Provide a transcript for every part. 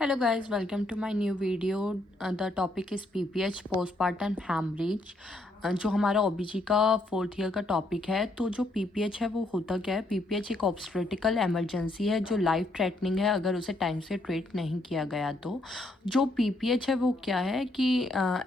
Hello guys, welcome to my new video. The topic is PPH postpartum hemorrhage. जो हमारा ओबीजी का 4th year का topic है। तो जो पीपीएच है वो होता क्या है? पीपीएच एक ऑब्स्टेट्रिकल इमरजेंसी है जो लाइफ थ्रेटनिंग है अगर उसे टाइम से ट्रीट नहीं किया गया। तो जो पीपीएच है वो क्या है कि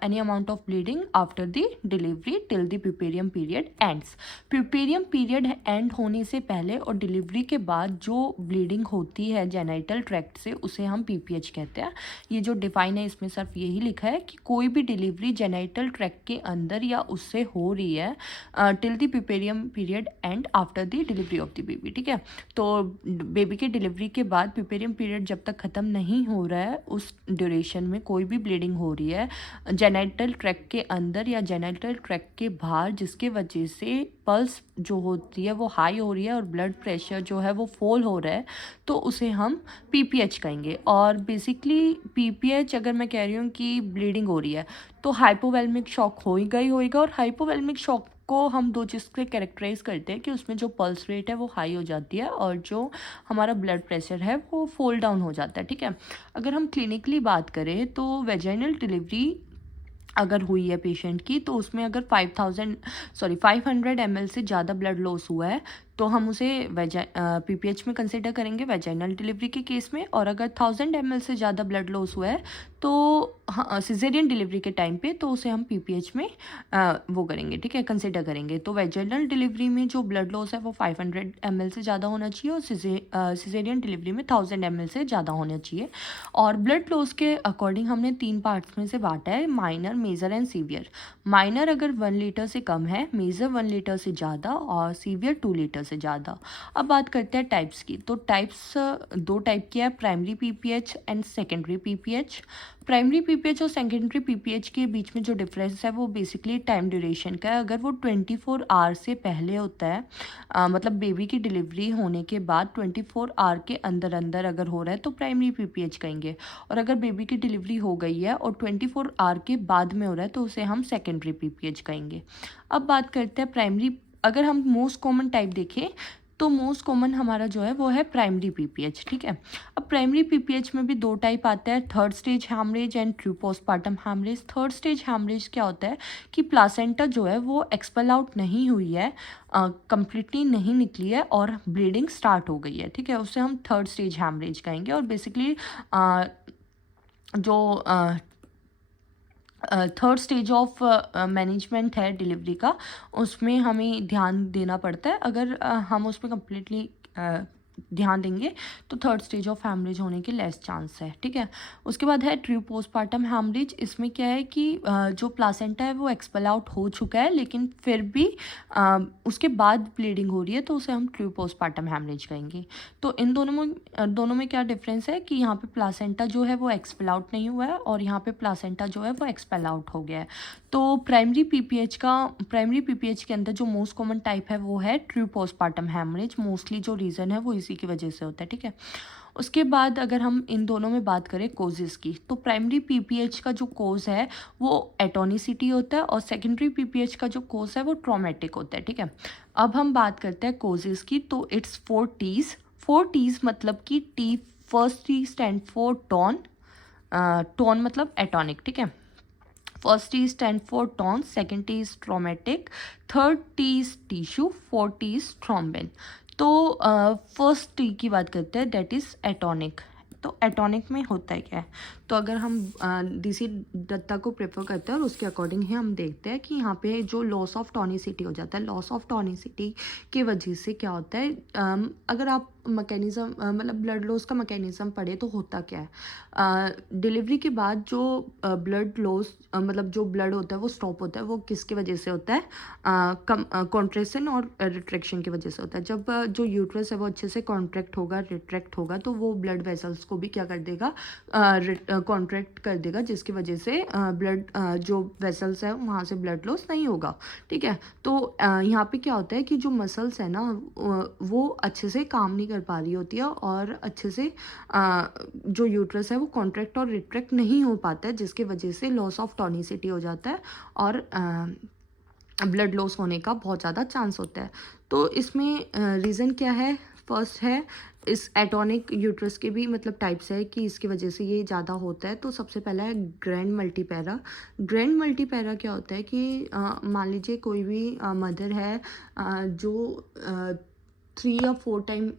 any amount of bleeding after the delivery till the puerperium period ends. Puerperium period and होने से पहले और डिलीवरी के बाद जो ब्लीडिंग होती है जेनाइटल ट्रैक्ट से उसे हम पीपीएच कहते हैं। ये जो डिफाइन है इसमें सिर्फ यही लिखा है कि कोई भी डिलीवरी जेनाइटल ट्रैक्ट के अंदर या उससे हो रही है till the puerperium period and after the delivery of the baby. ठीक है, तो बेबी के डिलीवरी के बाद प्यूपेरियम पीरियड जब तक ख़त्म नहीं हो रहा है उस ड्यूरेशन में कोई भी ब्लीडिंग हो रही है जेनाइटल ट्रैक्ट के अंदर या जेनाइटल ट्रैक्ट के बाहर, जिसके वजह से पल्स जो होती है वो हाई हो रही है और ब्लड प्रेशर जो है वो फॉल हो रहा है, तो उसे हम पीपीएच कहेंगे। और बेसिकली पीपीएच अगर मैं कह रही हूँ कि ब्लीडिंग हो रही है तो हाइपोवेल्मिक शॉक हो ही गई होएगा। और हाइपोवेल्मिक शॉक को हम दो चीज़ से कैरेक्टराइज करते हैं कि उसमें जो पल्स रेट है वो हाई हो जाती है और जो हमारा ब्लड प्रेशर है वो फॉल डाउन हो जाता है। ठीक है, अगर हम क्लिनिकली बात करें तो वेजाइनल डिलीवरी अगर हुई है पेशेंट की तो उसमें अगर 500 ml से ज़्यादा ब्लड लॉस हुआ है तो हम उसे पीपीएच में कंसिडर करेंगे वेजाइनल डिलीवरी के केस में। और अगर 1000 ml से ज़्यादा ब्लड लॉस हुआ है तो सिजेरियन डिलीवरी के टाइम पे तो उसे हम पीपीएच में वो करेंगे। ठीक है, कंसिडर करेंगे। तो वेजाइनल डिलीवरी में जो ब्लड लॉस है वो 500 ml से ज़्यादा होना चाहिए और सिजेरियन डिलीवरी में 1000 ml से ज़्यादा होना चाहिए। और ब्लड लॉस के अकॉर्डिंग हमने 3 पार्ट्स में से बांटा है, minor, major and severe. Minor अगर 1 लीटर से कम है, मेजर 1 लीटर से ज़्यादा और सीवियर 2 लीटर से ज़्यादा। अब बात करते हैं टाइप्स की। तो टाइप्स 2 टाइप की है, primary PPH and secondary PPH. Primary PPH और सेकेंडरी पीपीएच के बीच में जो डिफरेंस है वो बेसिकली टाइम ड्यूरेशन का है। अगर वो 24 आवर से पहले होता है मतलब बेबी की डिलीवरी होने के बाद 24 आवर के अंदर अंदर अगर हो रहा है तो प्राइमरी पीपीएच कहेंगे। और अगर बेबी की डिलीवरी हो गई है और 24 आवर के बाद में हो रहा है तो उसे हम सेकेंडरी पीपीएच कहेंगे। अब बात करते हैं प्राइमरी। अगर हम मोस्ट कॉमन टाइप देखें तो मोस्ट कॉमन हमारा जो है वो है प्राइमरी पीपीएच। ठीक है, अब प्राइमरी पीपीएच में भी 2 टाइप आता है, third stage haemorrhage and true postpartum haemorrhage. Third stage haemorrhage क्या होता है कि प्लासेंटा जो है वो एक्सपेल आउट नहीं हुई है, कंप्लीटली नहीं निकली है और ब्लीडिंग स्टार्ट हो गई है। ठीक है, उसे हम थर्ड स्टेज हैमरेज कहेंगे। और बेसिकली जो थर्ड स्टेज ऑफ मैनेजमेंट है डिलीवरी का, उसमें हमें ध्यान देना पड़ता है। अगर हम उस पर कम्प्लीटली ध्यान देंगे तो थर्ड स्टेज ऑफ हैमरेज होने के लेस चांस है। ठीक है, उसके बाद है ट्रू पोस्टपार्टम हैमरेज। इसमें क्या है कि जो प्लासेंटा है वो एक्सपेल आउट हो चुका है लेकिन फिर भी उसके बाद ब्लीडिंग हो रही है तो उसे हम ट्रू पोस्टपार्टम हैमरेज कहेंगे। तो इन दोनों में क्या डिफरेंस है कि यहाँ पे प्लासेंटा जो है वो एक्सपेल आउट नहीं हुआ है और यहाँ पे प्लासेंटा जो है वो एक्सपेल आउट हो गया है। तो प्राइमरी पीपीएच के अंदर जो मोस्ट कॉमन टाइप है वो है ट्रू पोस्टपार्टम हैमरेज। मोस्टली जो रीज़न है वो इसी की वजह से होता है। ठीक है, उसके बाद अगर हम इन दोनों में बात करें कोजेस की तो प्राइमरी पीपीएच का जो कोज है वो एटोनिसिटी होता है और सेकेंडरी पीपीएच का जो कोज है वो ट्रॉमेटिक होता है। ठीक है, अब हम बात करते हैं कोजेस की। तो इट्स 4 टीज। 4 टीज मतलब कि T, first T stand for tone, tone मतलब एटॉनिक। ठीक है, first T stand for tone, second T is traumatic, third T is tissue, fourth T is thrombin. तो फर्स्ट टी की बात करते हैं, दैट इज एटॉनिक। तो एटॉनिक में होता है क्या है? तो अगर हम डीसी दत्ता को प्रेफर करते हैं और उसके अकॉर्डिंग ही हम देखते हैं कि यहाँ पे जो लॉस ऑफ टॉनिसिटी हो जाता है, लॉस ऑफ टॉनिसिटी की वजह से क्या होता है, अगर आप मैकेनिज़्म मतलब ब्लड लॉस का मैकेनिज़्म पढ़े तो होता क्या है, डिलीवरी के बाद जो ब्लड लॉस मतलब जो ब्लड होता है वो स्टॉप होता है, वो किसकी वजह से होता है, कॉन्ट्रेक्शन और रिट्रैक्शन की वजह से होता है। जब जो यूट्रस है वो अच्छे से कॉन्ट्रैक्ट होगा, रिट्रैक्ट होगा तो वो ब्लड वेसल्स को भी क्या कर देगा, कॉन्ट्रैक्ट कर देगा, जिसकी वजह से ब्लड जो वेसल्स है वहाँ से ब्लड लॉस नहीं होगा। ठीक है, तो यहाँ पे क्या होता है कि जो मसल्स है ना वो अच्छे से काम नहीं कर पा रही होती है और अच्छे से जो यूट्रस है वो कॉन्ट्रैक्ट और रिट्रैक्ट नहीं हो पाता है, जिसकी वजह से लॉस ऑफ टॉनिसिटी हो जाता है और ब्लड लॉस होने का बहुत ज़्यादा चांस होता है। तो इसमें रीज़न क्या है? फर्स्ट है इस एटॉनिक यूट्रस के भी मतलब टाइप्स है कि इसकी वजह से ये ज़्यादा होता है। तो सबसे पहला है ग्रैंड मल्टीपैरा। ग्रैंड मल्टीपैरा क्या होता है कि मान लीजिए कोई भी मदर है जो 3 या 4 टाइम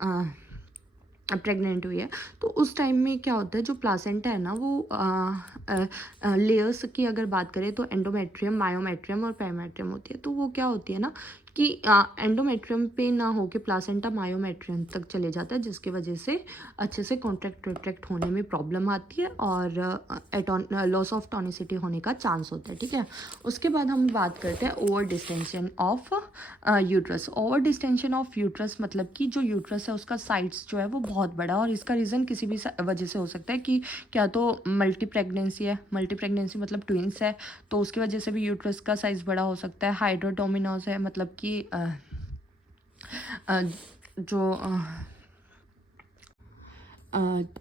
प्रेग्नेंट हुई है, तो उस टाइम में क्या होता है, जो प्लासेंटा है ना वो लेयर्स की अगर बात करें तो एंडोमेट्रियम, मायोमेट्रियम और पेरिमेट्रियम होती है। तो वो क्या होती है ना कि एंडोमेट्रियम पे ना होके प्लासेंटा मायोमेट्रियम तक चले जाता है, जिसकी वजह से अच्छे से कॉन्ट्रैक्ट रिट्रैक्ट होने में प्रॉब्लम आती है और लॉस ऑफ टॉनिसिटी होने का चांस होता है। ठीक है, उसके बाद हम बात करते हैं over distension of uterus. Over distension of uterus मतलब कि जो यूट्रस है उसका साइज जो है वो बहुत बड़ा है, और इसका रीज़न किसी भी वजह से हो सकता है कि क्या तो मल्टी प्रेगनेंसी है, मल्टी प्रेगनेंसी मतलब ट्विंस है, तो उसकी वजह से भी यूट्रस का साइज़ बड़ा हो सकता है। हाइड्रोडोमिनोज है, मतलब कि जो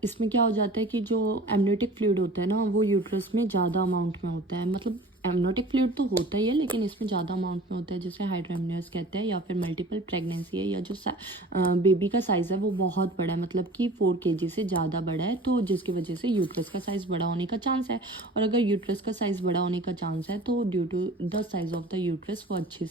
इसमें क्या हो जाता है कि जो एमनियोटिक फ्लूइड होता है ना वो यूट्रस में ज़्यादा अमाउंट में होता है। मतलब एमनियोटिक फ्लूइड तो होता ही है लेकिन इसमें ज़्यादा अमाउंट में होता है, जैसे हाइड्रोएमनियस कहते हैं, या फिर मल्टीपल प्रेगनेंसी है, या जो बेबी का साइज़ है वो बहुत बड़ा है, मतलब कि 4 kg से ज़्यादा बड़ा है, तो जिसकी वजह से यूट्रस का साइज़ बड़ा होने का चांस है। और अगर यूट्रस का साइज़ बड़ा होने का चांस है तो due to the size of the uterus वो अच्छे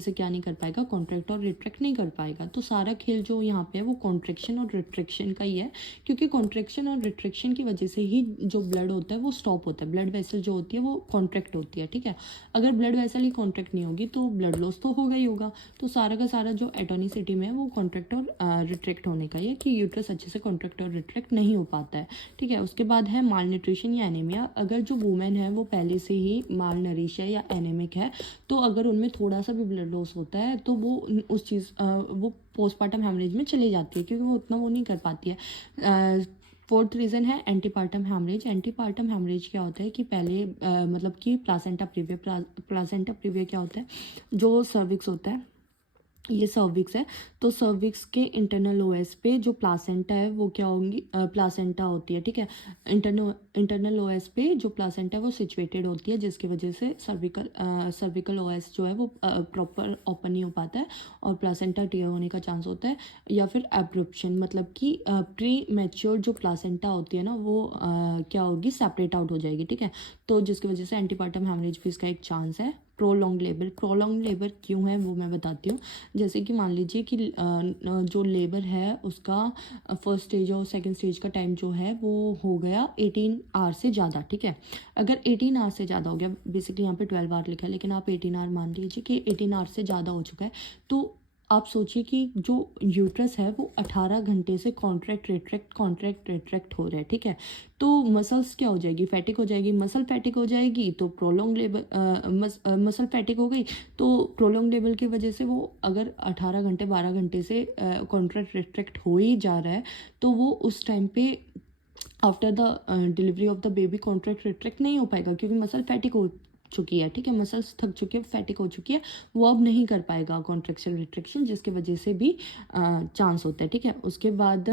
से क्या नहीं कर पाएगा, कॉन्ट्रैक्ट और रिट्रैक्ट नहीं कर पाएगा। तो सारा खेल जो यहाँ पे है वो कॉन्ट्रैक्शन और रिट्रैक्शन का ही है, क्योंकि कॉन्ट्रैक्शन और रिट्रैक्शन की वजह से ही जो ब्लड होता है वो स्टॉप होता है, ब्लड वेसल जो होती है वो कॉन्ट्रैक्ट होती है। ठीक है, अगर ब्लड वेसल ही कॉन्ट्रैक्ट नहीं होगी तो ब्लड लॉस तो होगा ही होगा। तो सारा का सारा जो एटोनिसिटी में है वो कॉन्ट्रैक्ट और रिट्रैक्ट होने का ही है कि यूट्रस अच्छे से कॉन्ट्रैक्ट और रिट्रैक्ट नहीं हो पाता है। ठीक है, उसके बाद है माल न्यूट्रिशन या एनीमिया। अगर जो वुमेन है वो पहले से ही माल नरिश है या एनीमिक है, तो अगर उनमें थोड़ा सा भी ब्लड लॉस होता है तो वो उस चीज़ वो पोस्टपार्टम हेमरेज में चली जाती है, क्योंकि वो उतना वो नहीं कर पाती है। फोर्थ रीज़न है एंटीपार्टम हेमरेज। एंटीपार्टम हेमरेज क्या होता है कि पहले मतलब कि प्लासेंटा प्रीविया क्या होता है, जो सर्विक्स होता है, ये सर्विक्स है, तो सर्विक्स के इंटरनल ओएस पे जो प्लासेंटा है वो क्या होंगी, प्लासेंटा होती है। ठीक है, इंटरनल ओएस पे जो प्लासेंटा है वो सिचुएटेड होती है, जिसकी वजह से सर्विकल ओएस जो है वो प्रॉपर ओपन नहीं हो पाता है और प्लासेंटा टियर होने का चांस होता है। या फिर एब्रप्शन, मतलब कि प्री मैच्योर जो प्लासेंटा होती है ना वो क्या होगी, सेपरेट आउट हो जाएगी। ठीक है, तो जिसकी वजह से एंटीपार्टम हेमरेज भी इसका एक चांस है। प्रोलॉन्ग लेबर क्यों है वो मैं बताती हूँ। जैसे कि मान लीजिए कि जो लेबर है उसका फर्स्ट स्टेज और सेकंड स्टेज का टाइम जो है वो हो गया 18 आवर से ज़्यादा। ठीक है, अगर 18 आवर से ज़्यादा हो गया, बेसिकली यहाँ पे 12 आवर लिखा है लेकिन आप 18 आवर मान लीजिए कि 18 आवर से ज़्यादा हो चुका है, तो आप सोचिए कि जो यूट्रस है वो 18 घंटे से कॉन्ट्रैक्ट रिट्रैक्ट हो रहा है। ठीक है, तो मसल्स क्या हो जाएगी, फैटिक हो जाएगी, मसल फैटिक हो जाएगी, तो प्रोलॉन्ग लेबर मसल फैटिक हो गई, तो प्रोलॉन्ग लेबर की वजह से वो अगर 18 घंटे 12 घंटे से कॉन्ट्रैक्ट रिट्रैक्ट हो ही जा रहा है, तो वो उस टाइम पे after the delivery of the baby contract retract नहीं हो पाएगा, क्योंकि मसल फैटिक हो चुकी है। ठीक है, मसल्स थक चुकी है, फैटिक हो चुकी है, वो अब नहीं कर पाएगा कॉन्ट्रैक्शन रिट्रैक्शन, जिसकी वजह से भी चांस होता है। ठीक है, उसके बाद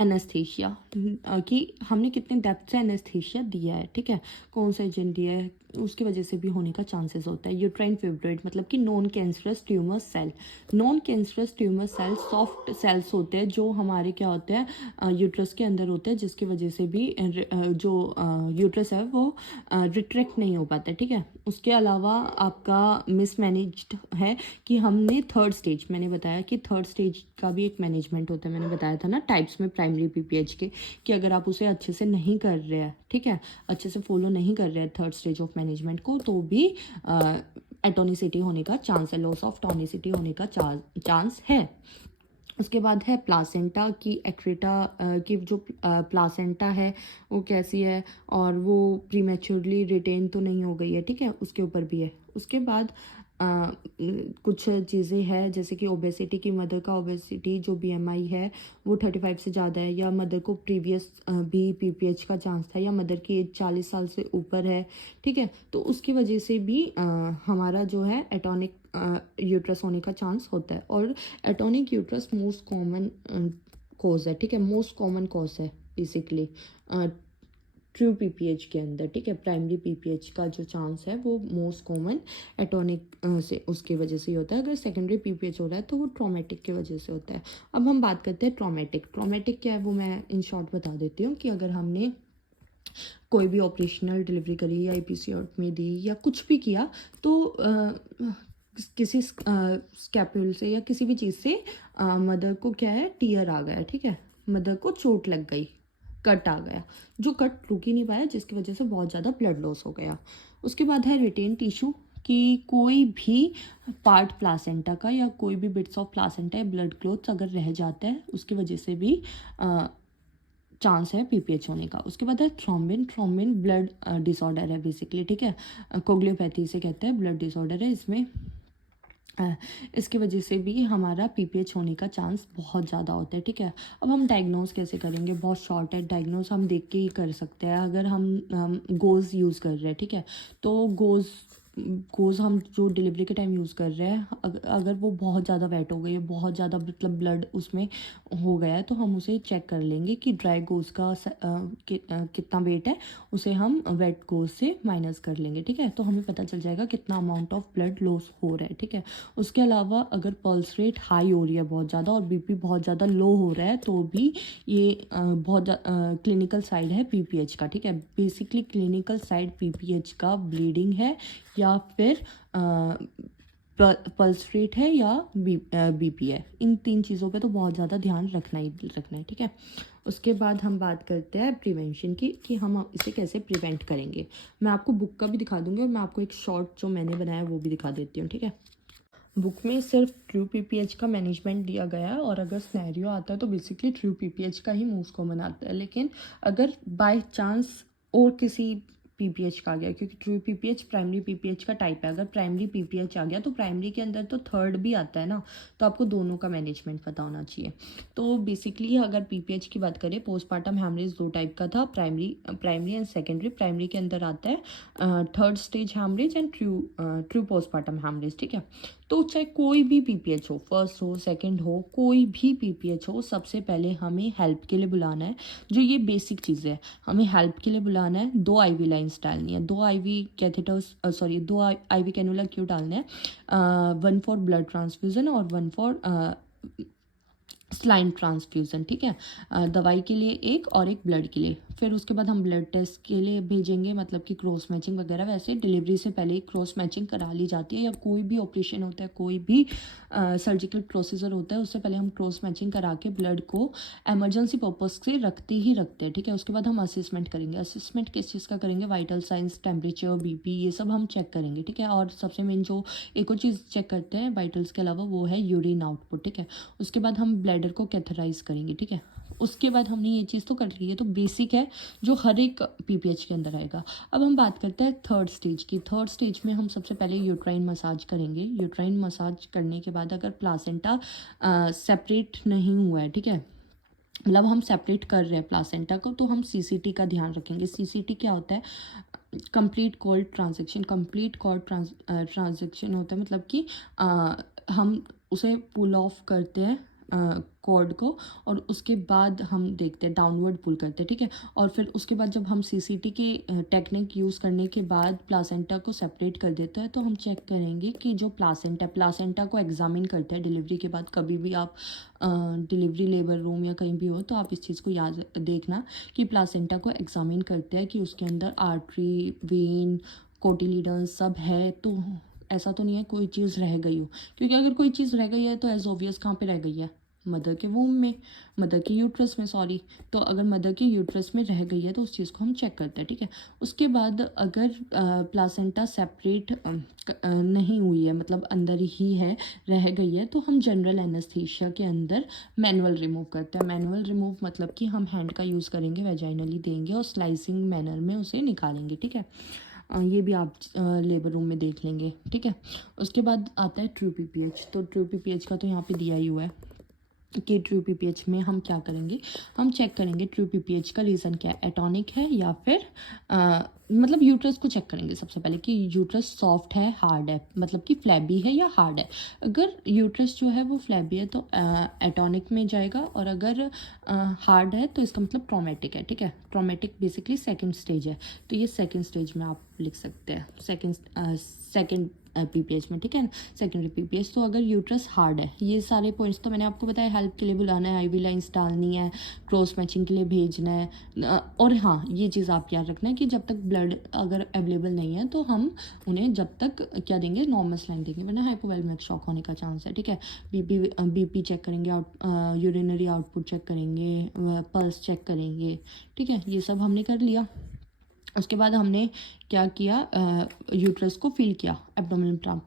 एनेस्थीसिया कि हमने कितने डेप्थ से एनेस्थीसिया दिया है। ठीक है, कौन सा एजेंट दिया है, उसकी वजह से भी होने का चांसेस होता है। यूट्राइन फिब्रोइड मतलब कि non cancerous tumour cell. Non cancerous tumour cell soft cells होते हैं जो हमारे क्या होते हैं, यूट्रस के अंदर होते हैं, जिसकी वजह से भी जो यूट्रस है वो रिट्रैक्ट नहीं हो पाता है। ठीक है, उसके अलावा आपका मिसमैनेज्ड है कि हमने थर्ड स्टेज, मैंने बताया कि थर्ड स्टेज का भी एक मैनेजमेंट होता है, मैंने बताया था ना टाइप्स में प्राइमरी पीपीएच के, कि अगर आप उसे अच्छे से नहीं कर रहे हैं, ठीक है, अच्छे से फॉलो नहीं कर रहे हैं थर्ड स्टेज ऑफ मैनेजमेंट को, तो भी एटोनिसिटी होने का चांस है, लॉस ऑफ टोनिसिटी होने का चांस है। उसके बाद है प्लासेंटा की एक्रेटा की जो प्लासेंटा है वो कैसी है और वो प्रीमेच्योरली रिटेन तो नहीं हो गई है। ठीक है, उसके ऊपर भी है। उसके बाद कुछ चीज़ें हैं जैसे कि ओबेसिटी की, मदर का ओबेसिटी जो बीएमआई है वो 35 से ज़्यादा है, या मदर को प्रीवियस भी पीपीएच का चांस था, या मदर की एज 40 साल से ऊपर है। ठीक है, तो उसकी वजह से भी हमारा जो है एटॉनिक यूट्रस होने का चांस होता है। और atonic uterus most common cause है। ठीक है, मोस्ट कॉमन कॉज है बेसिकली। ट्रू पीपीएच के अंदर, ठीक है। प्राइमरी पीपीएच का जो चांस है वो मोस्ट कॉमन एटोनिक से उसकी वजह से ही होता है। अगर सेकेंडरी पीपीएच हो रहा है तो वो ट्रॉमेटिक की वजह से होता है। अब हम बात करते हैं ट्रॉमेटिक। ट्रॉमेटिक क्या है वो मैं इन शॉर्ट बता देती हूँ कि अगर हमने कोई भी ऑपरेशनल डिलीवरी करी या एपिसियोटमी दी या कुछ भी किया तो किसी स्कैप्यूल से या किसी भी चीज़ से मदर को क्या है, टीयर आ गया, ठीक है, मदर को चोट लग गई, कट आ गया, जो कट रुक ही नहीं पाया जिसकी वजह से बहुत ज़्यादा ब्लड लॉस हो गया। उसके बाद है रिटेन टिश्यू, कि कोई भी पार्ट प्लासेंटा का या कोई भी बिट्स ऑफ प्लासेंटा या ब्लड क्लोथ्स अगर रह जाता है उसकी वजह से भी चांस है पीपीएच होने का। उसके बाद है थ्रोम्बिन। थ्रोम्बिन ब्लड डिसऑर्डर है बेसिकली, ठीक है, कोग्लियोपैथी से कहते हैं, ब्लड डिसऑर्डर है इसमें। इसकी वजह से भी हमारा पीपीएच होने का चांस बहुत ज़्यादा होता है, ठीक है। अब हम डायग्नोज कैसे करेंगे, बहुत शॉर्ट है। डायग्नोज हम देख के ही कर सकते हैं। अगर हम गोज़ यूज़ कर रहे हैं, ठीक है, तो गोज़ हम जो डिलीवरी के टाइम यूज़ कर रहे हैं, अगर वो बहुत ज़्यादा वेट हो गई है, बहुत ज़्यादा मतलब ब्लड उसमें हो गया है, तो हम उसे चेक कर लेंगे कि ड्राई गोज़ का कितना वेट है, उसे हम वेट गोज़ से माइनस कर लेंगे, ठीक है। तो हमें पता चल जाएगा कितना अमाउंट ऑफ ब्लड लॉस हो रहा है, ठीक है। उसके अलावा अगर पल्स रेट हाई हो रही है बहुत ज़्यादा और बीपी बहुत ज़्यादा लो हो रहा है तो भी ये बहुत क्लिनिकल साइड है पीपीएच का, ठीक है। बेसिकली क्लिनिकल साइड पीपीएच का ब्लीडिंग है या फिर पल्स रेट है या बीपी है। इन 3 चीज़ों पे तो बहुत ज़्यादा ध्यान रखना है, ठीक है। उसके बाद हम बात करते हैं प्रिवेंशन की, कि हम इसे कैसे प्रिवेंट करेंगे। मैं आपको बुक का भी दिखा दूंगी और मैं आपको एक शॉर्ट जो मैंने बनाया है वो भी दिखा देती हूँ, ठीक है। बुक में सिर्फ ट्रू पीपीएच का मैनेजमेंट दिया गया है और अगर स्नैरियो आता है तो बेसिकली ट्रू पीपीएच का ही मोस्ट कॉमन आता है। लेकिन अगर बाय चांस और किसी पीपीएच का आ गया, क्योंकि ट्रू पीपीएच प्राइमरी पीपीएच का टाइप है, अगर प्राइमरी पीपीएच आ गया तो प्राइमरी के अंदर तो थर्ड भी आता है ना, तो आपको दोनों का मैनेजमेंट पता होना चाहिए। तो बेसिकली अगर पीपीएच की बात करें, पोस्टमार्टम हैमरेज 2 टाइप का था, प्राइमरी एंड सेकेंडरी। प्राइमरी के अंदर आता है third stage haemorrhage and true postmortem haemorrhage, ठीक है। तो चाहे कोई भी पीपीएच हो, फर्स्ट हो सेकंड हो, कोई भी पीपीएच हो, सबसे पहले हमें हेल्प के लिए बुलाना है। जो ये बेसिक चीज़ है, हमें हेल्प के लिए बुलाना है। 2 आईवी लाइंस डालनी है, 2 IV catheters, sorry 2 IV cannula क्यों डालना है, 1 फॉर ब्लड ट्रांसफ्यूज़न और 1 फॉर स्लाइन ट्रांसफ्यूज़न, ठीक है। दवाई के लिए एक और एक ब्लड के लिए। फिर उसके बाद हम ब्लड टेस्ट के लिए भेजेंगे, मतलब कि क्रॉस मैचिंग वगैरह। वैसे डिलीवरी से पहले ही क्रॉस मैचिंग करा ली जाती है, या कोई भी ऑपरेशन होता है, कोई भी सर्जिकल प्रोसीजर होता है, उससे पहले हम क्रॉस मैचिंग करा के ब्लड को इमरजेंसी पर्पज़ से रखते हैं, ठीक है। उसके बाद हम असेसमेंट करेंगे। असेसमेंट किस चीज़ का करेंगे, वाइटल साइंस, टेम्परेचर, बीपी, ये सब हम चेक करेंगे, ठीक है। और सबसे मेन जो एक और चीज़ चेक करते हैं वाइटल्स के अलावा, वो है यूरिन आउटपुट, ठीक है। उसके बाद हम ब्लैडर को कैथराइज करेंगे, ठीक है। उसके बाद हमने ये चीज़ तो कर ली है, तो बेसिक है जो हर एक पीपीएच के अंदर आएगा। अब हम बात करते हैं थर्ड स्टेज की। थर्ड स्टेज में हम सबसे पहले यूट्राइन मसाज करेंगे। यूट्राइन मसाज करने के बाद अगर प्लासेंटा सेपरेट नहीं हुआ है, ठीक है, मतलब हम सेपरेट कर रहे हैं प्लासेंटा को, तो हम सीसीटी का ध्यान रखेंगे। सीसीटी क्या होता है, complete cord transaction. Complete cord transaction होता है मतलब कि हम उसे पुल ऑफ करते हैं कॉर्ड को, और उसके बाद हम देखते हैं डाउनवर्ड पुल करते हैं, ठीक है। और फिर उसके बाद जब हम सीसीटी की टेक्निक यूज़ करने के बाद प्लासेंटा को सेपरेट कर देते हैं, तो हम चेक करेंगे कि जो प्लासेंटा को एग्जामिन करते हैं डिलीवरी के बाद। कभी भी आप डिलीवरी लेबर रूम या कहीं भी हो तो आप इस चीज़ को याद देखना कि प्लासेंटा को एग्जामिन करते हैं कि उसके अंदर आर्टरी, वेन, कोटिलीडन्स सब है, तो ऐसा तो नहीं है कोई चीज़ रह गई हो। क्योंकि अगर कोई चीज़ रह गई है तो एज ऑब्वियस कहाँ पे रह गई है, मदर के वूम में, मदर के यूट्रस में, सॉरी। तो अगर मदर के यूट्रस में रह गई है तो उस चीज़ को हम चेक करते हैं, ठीक है। उसके बाद अगर प्लासेंटा सेपरेट नहीं हुई है, मतलब अंदर ही है, रह गई है, तो हम जनरल एनेस्थीसिया के अंदर मैनुअल रिमूव करते हैं। मैनुअल रिमूव मतलब कि हम हैंड का यूज़ करेंगे, वेजाइनली देंगे और स्लाइसिंग मैनर में उसे निकालेंगे, ठीक है। ये भी आप लेबर रूम में देख लेंगे, ठीक है। उसके बाद आता है ट्रू पीपीएच। तो ट्रू पीपीएच का तो यहाँ पे दिया ही हुआ है। कि ट्रू पीपीएच में हम क्या करेंगे, हम चेक करेंगे ट्रू पीपीएच का रीज़न क्या है, एटॉनिक है या फिर मतलब यूट्रस को चेक करेंगे सबसे पहले कि यूट्रस सॉफ्ट है हार्ड है, मतलब कि फ्लैबी है या हार्ड है। अगर यूट्रस जो है वो फ्लैबी है तो एटॉनिक में जाएगा, और अगर हार्ड है तो इसका मतलब ट्रॉमेटिक है। ठीक है, ट्रॉमेटिक बेसिकली सेकंड स्टेज है, तो ये सेकंड स्टेज में आप लिख सकते हैं, सेकंड पीपीएच में। ठीक है, सेकेंडरी पीपीएच। तो अगर यूट्रस हार्ड है, ये सारे पॉइंट्स तो मैंने आपको बताया, हेल्प के लिए बुलाना है, आईवी लाइंस डालनी है, क्रॉस मैचिंग के लिए भेजना है, और हाँ ये चीज़ आप याद रखना है कि जब तक ब्लड अगर अवेलेबल नहीं है तो हम उन्हें जब तक क्या देंगे, नॉर्मल सलाइन देंगे, वरना हाइपोवोलेमिक शॉक होने का चांस है। ठीक है, बीपी चेक करेंगे, यूरिनरी आउटपुट चेक करेंगे, पल्स चेक करेंगे। ठीक है, ये सब हमने कर लिया। उसके बाद हमने क्या किया, यूट्रस को फील किया एब्डोमिनल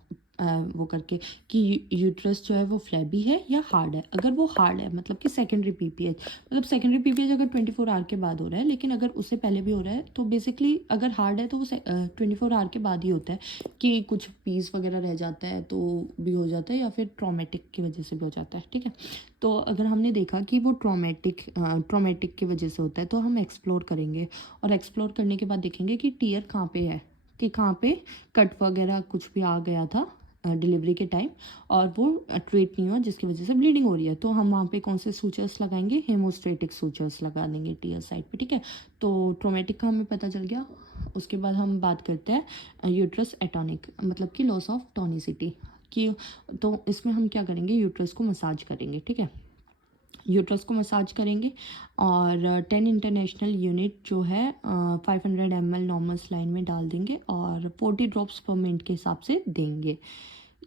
वो करके कि यूट्रस जो है वो फ्लैबी है या हार्ड है। अगर वो हार्ड है मतलब कि सेकेंडरी पीपीएच, मतलब सेकेंडरी पीपीएच अगर 24 आवर के बाद हो रहा है, लेकिन अगर उससे पहले भी हो रहा है तो बेसिकली अगर हार्ड है तो वो 24 आवर के बाद ही होता है कि कुछ पीस वगैरह रह जाता है तो भी हो जाता है, या फिर ट्रॉमेटिक की वजह से भी हो जाता है। ठीक है, तो अगर हमने देखा कि वो ट्रॉमेटिक की वजह से होता है तो हम एक्सप्लोर करेंगे, और एक्सप्लोर करने के बाद देखेंगे कि टीयर कहाँ पे है, कि कहाँ पे कट वगैरह कुछ भी आ गया था डिलीवरी के टाइम, और वो ट्रीट नहीं हुआ जिसकी वजह से ब्लीडिंग हो रही है। तो हम वहाँ पे कौन से सूचर्स लगाएंगे, हेमोस्टेटिक सूचर्स लगा देंगे टीयर साइड पे। ठीक है, तो ट्रोमेटिक का हमें पता चल गया। उसके बाद हम बात करते हैं यूट्रस एटॉनिक, मतलब कि लॉस ऑफ टॉनिसिटी की। तो इसमें हम क्या करेंगे, यूट्रस को मसाज करेंगे। ठीक है, यूट्रस को मसाज करेंगे, और 10 इंटरनेशनल यूनिट जो है 500 ml नॉर्मल सलाइन में डाल देंगे, और 40 ड्रॉप्स पर मिनट के हिसाब से देंगे।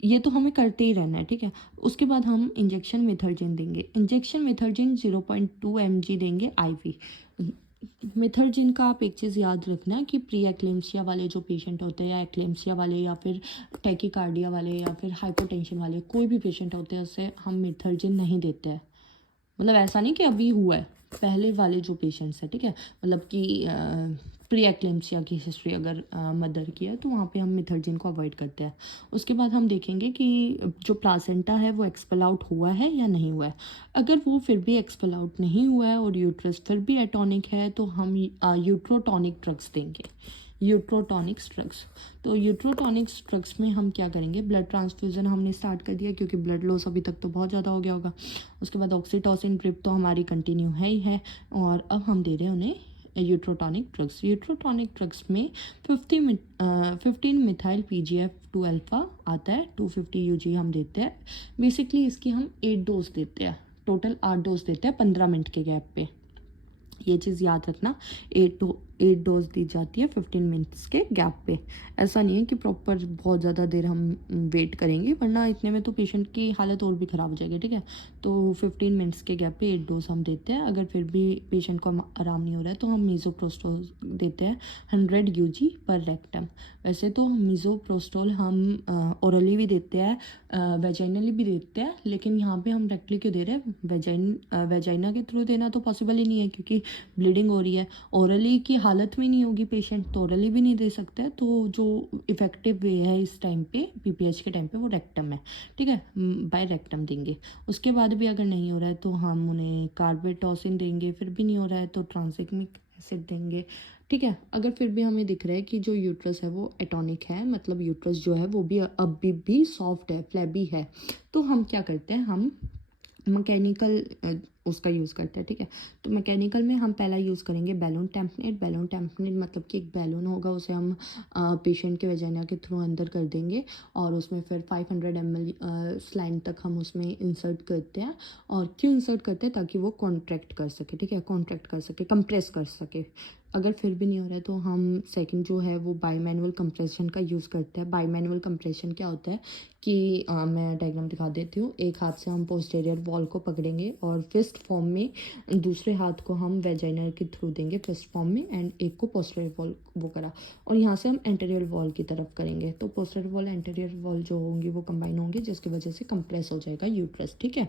ये तो हमें करते ही रहना है। ठीक है, उसके बाद हम इंजेक्शन मेथर्जिन देंगे। इंजेक्शन मेथर्जिन 0.2 mg देंगे आईवी। मेथर्जिन का आप एक चीज़ याद रखना कि प्री एक्लेम्सिया वाले जो पेशेंट होते हैं, या एक्लेम्सिया वाले, या फिर टैकीकार्डिया वाले, या फिर हाइपोटेंशन वाले, कोई भी पेशेंट होते हैं उससे हम मेथर्जिन नहीं देते हैं। मतलब ऐसा नहीं कि अभी हुआ है, पहले वाले जो पेशेंट्स हैं। ठीक है, मतलब कि प्री एक्लेम्सिया की हिस्ट्री अगर मदर की है तो वहाँ पे हम मिथर्जिन को अवॉइड करते हैं। उसके बाद हम देखेंगे कि जो प्लासेंटा है वो एक्सपेल आउट हुआ है या नहीं हुआ है। अगर वो फिर भी एक्सपेल आउट नहीं हुआ है और यूट्रस फिर भी एटॉनिक है तो हम यूट्रोटॉनिक ड्रग्स देंगे, यूट्रोटॉनिक्स ड्रग्स। तो यूट्रोटॉनिक्स ड्रग्स में हम क्या करेंगे, ब्लड ट्रांसफ्यूज़न हमने स्टार्ट कर दिया क्योंकि ब्लड लॉस अभी तक तो बहुत ज़्यादा हो गया होगा। उसके बाद ऑक्सीटोसिन ड्रिप तो हमारी कंटिन्यू है ही है, और अब हम दे रहे हैं उन्हें यूट्रोटॉनिक ड्रग्स। यूट्रोटॉनिक ड्रग्स में 15 मिथाइल PGF2 अल्फ़ा आता है, 250 यूजी हम देते हैं। बेसिकली इसकी हम 8 डोज देते हैं, टोटल 8 डोज देते हैं 15 मिनट के गैप पे। ये चीज़ याद रखना, 8 डोज दी जाती है 15 मिनट्स के गैप पे। ऐसा नहीं है कि प्रॉपर बहुत ज़्यादा देर हम वेट करेंगे, वरना इतने में तो पेशेंट की हालत और भी ख़राब हो जाएगी। ठीक है, तो 15 मिनट्स के गैप पे 8 डोज हम देते हैं। अगर फिर भी पेशेंट को आराम नहीं हो रहा है तो हम मीज़ोप्रोस्टोल देते हैं 100 यूजी पर रेक्टम। वैसे तो मीज़ोप्रोस्टोल हम ओरली भी देते हैं, वेजाइनली भी देते हैं, लेकिन यहाँ पे हम रेक्टली क्यों दे रहे हैं, वेजाइना के थ्रू देना तो पॉसिबल ही नहीं है क्योंकि ब्लीडिंग हो रही है। ओरली की हालत में नहीं होगी पेशेंट तो ओरली भी नहीं दे सकते। तो जो इफ़ेक्टिव वे है इस टाइम पे पीपीएच के टाइम पे वो रेक्टम है। ठीक है, बाय रेक्टम देंगे। उसके बाद भी अगर नहीं हो रहा है तो हम उन्हें कार्बेटॉसिन देंगे, फिर भी नहीं हो रहा है तो ट्रांसएमिक एसिड देंगे। ठीक है, अगर फिर भी हमें दिख रहा है कि जो यूट्रस है वो एटॉनिक है, मतलब यूट्रस जो है वो भी अभी भी सॉफ्ट है, फ्लैबी है, तो हम क्या करते हैं, हम मैकेनिकल उसका यूज़ करते हैं। ठीक है, तो मैकेनिकल में हम पहला यूज़ करेंगे बैलून टैम्पनेट। बैलून टैम्पनेट मतलब कि एक बैलून होगा, उसे हम पेशेंट के वेजाइना के थ्रू अंदर कर देंगे, और उसमें फिर 500 ml स्लाइन तक हम उसमें इंसर्ट करते हैं। और क्यों इंसर्ट करते हैं, ताकि वो कॉन्ट्रैक्ट कर सके। ठीक है, कॉन्ट्रैक्ट कर सके, कंप्रेस कर सके। अगर फिर भी नहीं हो रहा है तो हम सेकंड जो है वो बाई मैनुअल कंप्रेशन का यूज़ करते हैं। बाई मैनुअल कंप्रेशन क्या होता है कि मैं डायग्राम दिखा देती हूँ। एक हाथ से हम पोस्टीरियर वॉल को पकड़ेंगे और फिस्ट फॉर्म में, दूसरे हाथ को हम वेजाइनर के थ्रू देंगे फिस्ट फॉर्म में, एंड एक को पोस्टीरियर वॉल वो करा, और यहाँ से हम एंटीरियर वॉल की तरफ करेंगे। तो पोस्टीरियर वॉल एंटीरियर वॉल जो होंगी वो कंबाइन होंगी, जिसकी वजह से कंप्रेस हो जाएगा यूट्रस। ठीक है,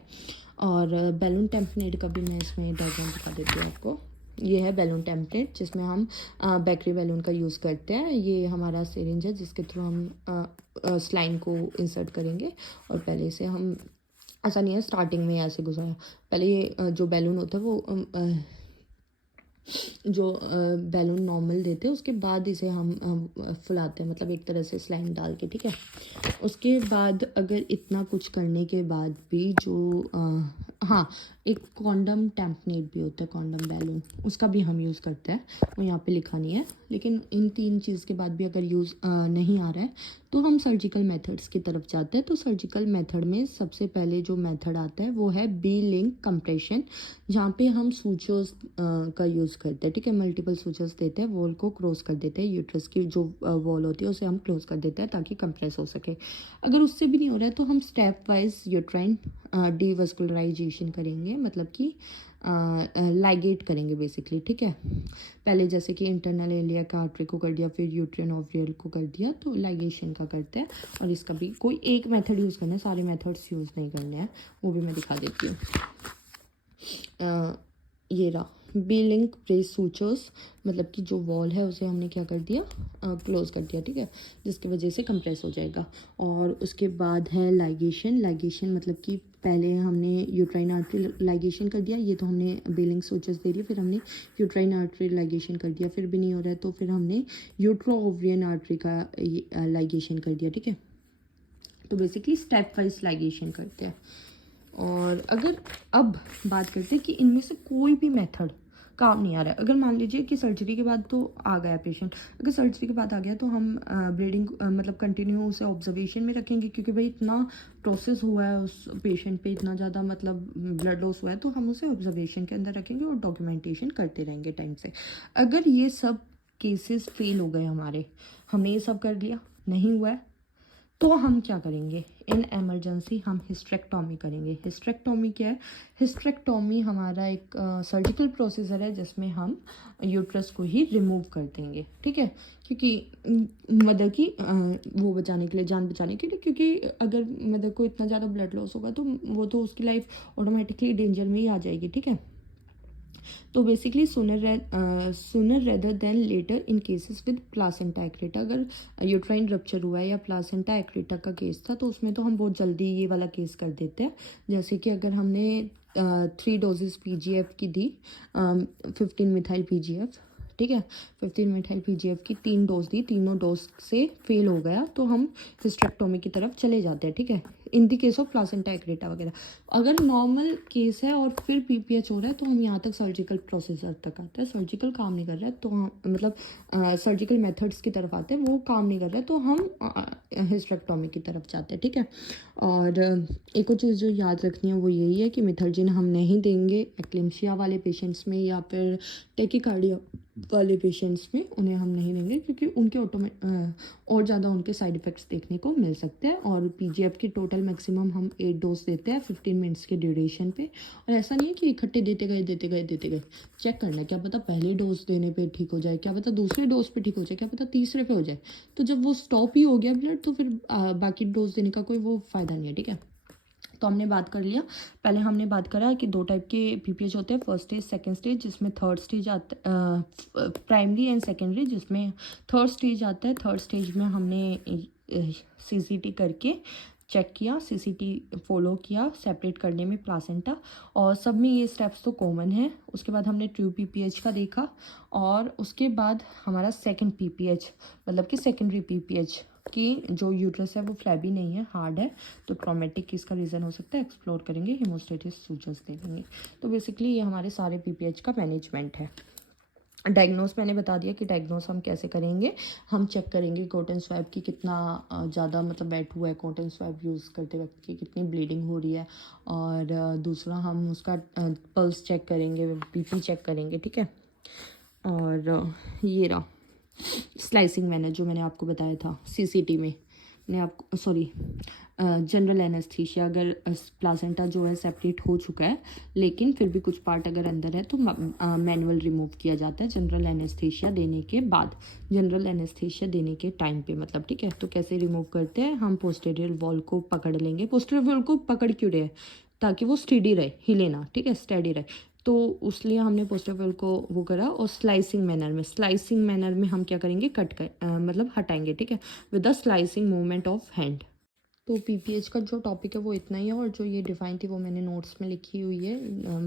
और बैलून टेम्पनेट का भी मैं इसमें डायग्राम दिखा देती हूँ आपको। ये है बैलून टेम्पलेट जिसमें हम बैकरी बैलून का यूज़ करते हैं। ये हमारा सिरिंज है जिसके थ्रू हम स्लाइन को इंसर्ट करेंगे, और पहले से हम ऐसा नहीं है स्टार्टिंग में ऐसे घुसाया। पहले ये जो बैलून होता है वो जो बैलून नॉर्मल देते हैं, उसके बाद इसे हम फुलाते हैं, मतलब एक तरह से स्लाइम डाल के, ठीक है। उसके बाद अगर इतना कुछ करने के बाद भी जो हाँ, एक कॉन्डम टैम्पनेट भी होता है, कॉन्डम बैलून, उसका भी हम यूज़ करते हैं, वो यहाँ पे लिखा नहीं है। लेकिन इन 3 चीज़ के बाद भी अगर यूज़ नहीं आ रहा है तो हम सर्जिकल मेथड्स की तरफ जाते हैं। तो सर्जिकल मेथड में सबसे पहले जो मेथड आता है वो है बी लिंक कंप्रेशन, जहाँ पे हम सूचर्स का यूज़ करते हैं, ठीक है। मल्टीपल सूचर्स देते हैं, वॉल को क्रॉस कर देते हैं, यूट्रस की जो वॉल होती है उसे हम क्लोज कर देते हैं ताकि कंप्रेस हो सके। अगर उससे भी नहीं हो रहा है तो हम स्टेप वाइज यूट्राइन डीवस्कुलराइजेशन करेंगे, मतलब कि लाइगेट करेंगे बेसिकली, ठीक है। पहले जैसे कि इंटरनल इलियक आर्टरी को कर दिया, फिर यूट्रिन ओवरियल को कर दिया, तो लाइगेशन का करते हैं। और इसका भी कोई एक मेथड यूज़ करना है, सारे मेथड्स यूज़ नहीं करने हैं, वो भी मैं दिखा देती हूँ। ये रहा बी लिंक ब्रेस सूचर्स, मतलब कि जो वॉल है उसे हमने क्या कर दिया, क्लोज कर दिया, ठीक है, जिसकी वजह से कंप्रेस हो जाएगा। और उसके बाद है लाइगेशन। लाइगेशन मतलब कि पहले हमने यूट्राइन आर्टरी लाइगेशन कर दिया, ये तो हमने बी लिंक सूचर्स दे दिए, फिर हमने यूट्राइन आर्टरी लाइगेशन कर दिया, फिर भी नहीं हो रहा है तो फिर हमने यूट्रो ओवरियन आर्टरी का लाइगेशन कर दिया, ठीक है। तो बेसिकली स्टेप वाइज लाइगेशन करते हैं। और अगर अब बात करते हैं कि इनमें से कोई भी मेथड काम नहीं आ रहा है, अगर मान लीजिए कि सर्जरी के बाद तो आ गया पेशेंट, अगर सर्जरी के बाद आ गया तो हम ब्लीडिंग मतलब कंटिन्यू उसे ऑब्जर्वेशन में रखेंगे, क्योंकि भाई इतना प्रोसेस हुआ है उस पेशेंट पे, इतना ज़्यादा मतलब ब्लड लॉस हुआ है, तो हम उसे ऑब्जर्वेशन के अंदर रखेंगे और डॉक्यूमेंटेशन करते रहेंगे टाइम से। अगर ये सब केसेस फेल हो गए हमारे, हमने ये सब कर लिया, नहीं हुआ है, तो हम क्या करेंगे, इन एमरजेंसी हम हिस्ट्रेक्टोमी करेंगे। हिस्ट्रेक्टोमी क्या है? हिस्ट्रेक्टोमी हमारा एक सर्जिकल प्रोसीजर है जिसमें हम यूट्रस को ही रिमूव कर देंगे, ठीक है, क्योंकि मदर की वो बचाने के लिए, जान बचाने के लिए, क्योंकि अगर मदर को इतना ज़्यादा ब्लड लॉस होगा तो वो तो उसकी लाइफ ऑटोमेटिकली डेंजर में ही आ जाएगी, ठीक है। तो basically sooner rather than later in cases with placenta accreta, अगर यूट्राइन रप्चर हुआ है या प्लासेंटा एक्रेटा का केस था तो उसमें तो हम बहुत जल्दी ये वाला केस कर देते हैं। जैसे कि अगर हमने 3 डोजेस PGF की दी, 15 मिथाइल PGF, ठीक है, 15 मिथाइल PGF की 3 डोज दी, तीनों डोज से फेल हो गया तो हम हिस्ट्रेक्टोमी की तरफ चले जाते हैं, ठीक है, in the case of placenta accreta वगैरह। अगर नॉर्मल केस है और फिर PPH हो रहा है तो हम यहाँ तक सर्जिकल प्रोसीजर तक आते हैं। सर्जिकल काम नहीं कर रहा है तो हम मतलब सर्जिकल मेथड्स की तरफ आते हैं, वो काम नहीं कर रहा है तो हम हिस्ट्रेक्टोमी की तरफ जाते हैं, ठीक है। और एक और चीज़ जो याद रखनी है वो यही है कि मिथर्जिन हम नहीं देंगे एक्लेम्शिया वाले पेशेंट्स में या फिर टेकिकार्डिया वाले पेशेंट्स में, उन्हें हम नहीं देंगे क्योंकि उनके और ज़्यादा उनके साइड इफ़ेक्ट्स देखने को मिल सकते हैं। और PGF की टोटल मैक्सिमम हम 8 डोज देते हैं 15 मिनट्स के ड्यूरेशन पे। और ऐसा नहीं है कि इकट्ठे देते गए, चेक करना है, क्या पता पहले डोज देने पे ठीक हो जाए, क्या पता दूसरे डोज पे ठीक हो जाए, क्या पता तीसरे पे हो जाए। तो जब वो स्टॉप ही हो गया ब्लड तो फिर बाकी डोज देने का कोई वो फ़ायदा नहीं है, ठीक है। तो हमने बात कर लिया, पहले हमने बात करा कि 2 टाइप के PPH होते हैं, फर्स्ट स्टेज, सेकंड स्टेज, जिसमें थर्ड स्टेज आता है, प्राइमरी एंड सेकेंडरी, जिसमें थर्ड स्टेज आता है। थर्ड स्टेज में हमने CCT करके चेक किया, CCT फॉलो किया सेपरेट करने में प्लासेंटा, और सब में ये स्टेप्स तो कॉमन है। उसके बाद हमने ट्रू PPH का देखा, और उसके बाद हमारा सेकंड PPH मतलब कि सेकेंडरी PPH कि जो यूट्रस है वो फ्लैबी नहीं है, हार्ड है, तो ट्रॉमेटिक इसका रीज़न हो सकता है, एक्सप्लोर करेंगे, हेमोस्टेटिस सूचर्स देखेंगे। तो बेसिकली ये हमारे सारे PPH का मैनेजमेंट है। डायग्नोस मैंने बता दिया कि डायग्नोस हम कैसे करेंगे, हम चेक करेंगे कॉटन स्वैब की कितना ज़्यादा मतलब वेट हुआ है, कॉटन स्वैब यूज़ करते वक्त की कितनी ब्लीडिंग हो रही है, और दूसरा हम उसका पल्स चेक करेंगे, BP चेक करेंगे, ठीक है। और ये रहा स्लाइसिंग मैनर जो मैंने आपको बताया था CCT में, मैंने आपको सॉरी जनरल एनेस्थीसिया, अगर प्लासेंटा जो है सेपरेट हो चुका है लेकिन फिर भी कुछ पार्ट अगर अंदर है तो मैनुअल रिमूव किया जाता है जनरल एनेस्थीसिया देने के बाद, जनरल एनेस्थीसिया देने के टाइम पे, मतलब, ठीक है। तो कैसे रिमूव करते हैं, हम पोस्टीरियर वॉल को पकड़ लेंगे, पोस्टीरियर वॉल को पकड़ क्यों रहे, ताकि वो स्टेडी रहे, हिले ना, ठीक है, स्टेडी रहे, तो उसलिए हमने पोस्टीरियर वॉल को वो करा। और स्लाइसिंग मैनर में हम क्या करेंगे, कट कर मतलब हटाएंगे, ठीक है, with the slicing movement of hand. तो पीपीएच का जो टॉपिक है वो इतना ही है, और जो ये डिफ़ाइन थी वो मैंने नोट्स में लिखी हुई है।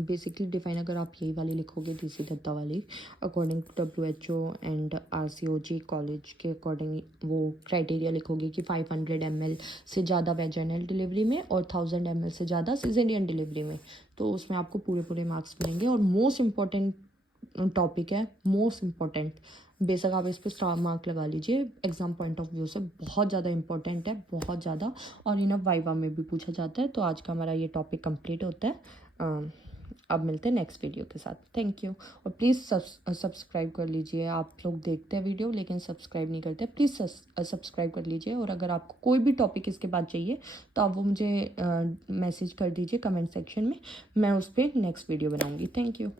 बेसिकली डिफ़ाइन अगर आप यही वाली लिखोगे डीसी दत्ता वाली, according to WHO and RCOG college के अकॉर्डिंग वो क्राइटेरिया लिखोगे कि 500 ml से ज़्यादा वेजाइनल डिलीवरी में और 1000 ml से ज़्यादा सिजेरियन डिलीवरी में, तो उसमें आपको पूरे मार्क्स मिलेंगे। और मोस्ट इम्पॉर्टेंट टॉपिक है, मोस्ट इम्पॉर्टेंट, बेशक आप इस पर स्टार मार्क लगा लीजिए, एग्ज़ाम पॉइंट ऑफ व्यू से बहुत ज़्यादा इंपॉर्टेंट है, बहुत ज़्यादा, और इनफ वाइवा में भी पूछा जाता है। तो आज का हमारा ये टॉपिक कंप्लीट होता है। अब मिलते हैं नेक्स्ट वीडियो के साथ। Thank you. और प्लीज़ सब्सक्राइब कर लीजिए। आप लोग देखते हैं वीडियो लेकिन सब्सक्राइब नहीं करते, प्लीज़ सब्सक्राइब कर लीजिए। और अगर आपको कोई भी टॉपिक इसके बाद चाहिए तो आप वो मुझे मैसेज कर दीजिए कमेंट सेक्शन में, मैं उस पर नेक्स्ट वीडियो बनाऊँगी। Thank you.